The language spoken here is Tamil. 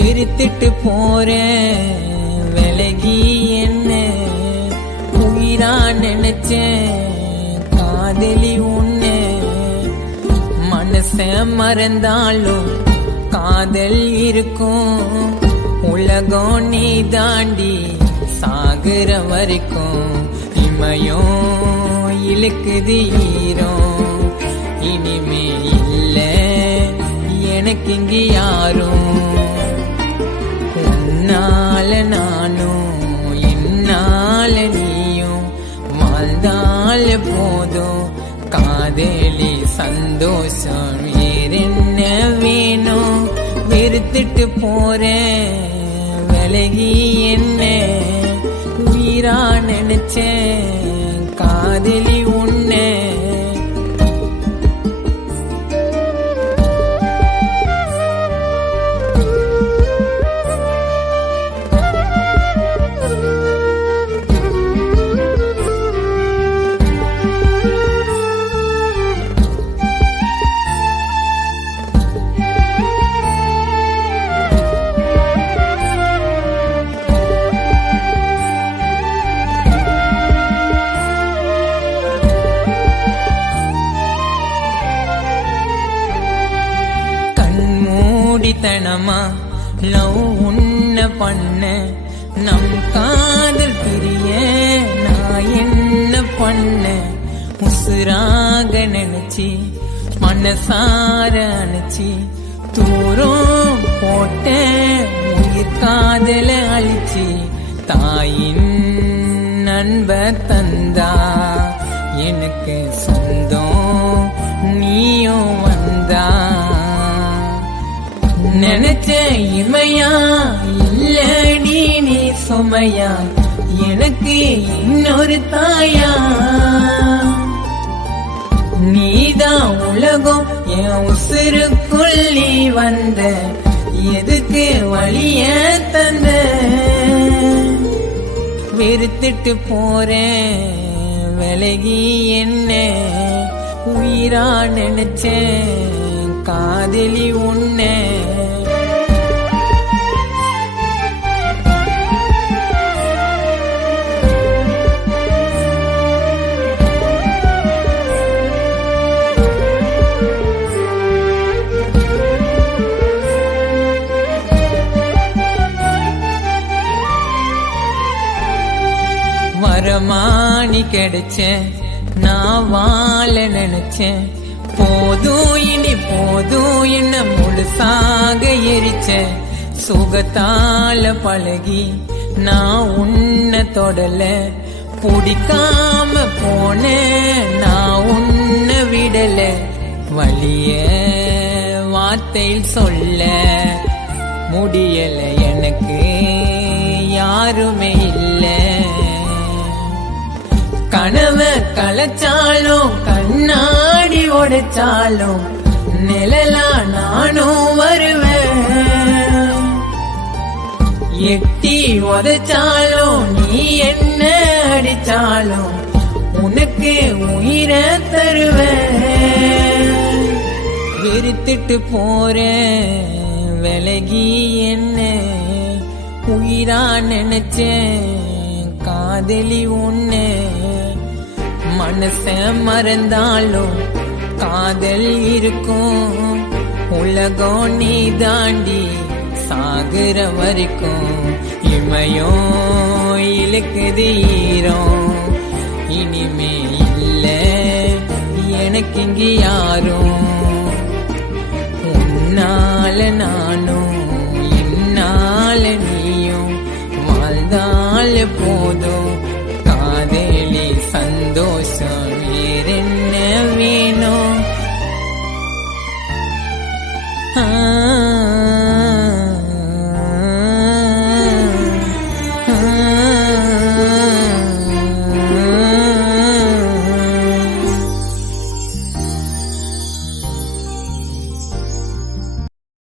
வெறுத்துட்டு போறேன் விலகி என்ன உயிரா நினைச்சேன் காதலி உன்னை மனச மறந்தாலும் காதல் இருக்கும் உலகம் நீ தாண்டி சாகுற வரைக்கும் இமையும் இழுக்குது ஈரம் இனிமே இல்ல எனக்கு இங்கு யாரும் உன்னால நானும் என்னால நீயும் வாழ்ந்தால போதும் காதலி சந்தோஷம் வேறென்ன வேணும் வெறுத்துட்டு போறேன் விலகி என்ன உயிரா நினைச்சேன் காதலி உன்னை மூடித்தனமா லவ் உன்ன பண்ண நம் காதல் பிரிய நான் என்ன பண்ண உசுராக நினைச்சி மனசார அணைச்சி தூரம் போட்ட உயிர் காதல அழிச்சி தாயின் நண்ப தந்தா எனக்கு சொந்தம் நீயும் வந்தா நினைச்ச இமையா இல்லடி நீ சுமையா எனக்கு இன்னொரு தாயா நீதான் உலகம் என் உசுருக்குள் நீ வந்த எதுக்கு வழிய தந்த வெறுத்துட்டு போறேன் விலகி என்ன உயிரா நினைச்சேன் காதலி உன்னை வரமானி கிடைச்ச நான் வாழ நினைச்சேன் போதும் இனி போதும் என்ன முழுசாக எரிச்ச சுகத்தால பழகி நான் உன்னை தொடல பிடிக்காம போன நான் உன்னை விடல வலிய வார்த்தையில் சொல்ல முடியல எனக்கு யாருமே இல்லை கனவ கலைச்சாலும் கண்ணாடி உடைச்சாலும் நிழலா நானும் வருவேன் எட்டி உதைச்சாலும் நீ என்ன அடிச்சாலும் உனக்கு உயிரை தருவேன் வெறுத்துட்டு போறேன் விலகி என்ன உயிரா நினைச்சேன் காதலி உன்னை மனச மறந்தாலும் காதல் இருக்கும் உலகம் நீ தாண்டி சாகுற வரைக்கும் இமையும் இழுக்குது ஈரம் இனிமே இல்ல எனக்கு இங்கு யாரும் உன்னால நானும் என்னால நீயும் வாழ்ந்தால போதும் காதலி சந்தோஷம்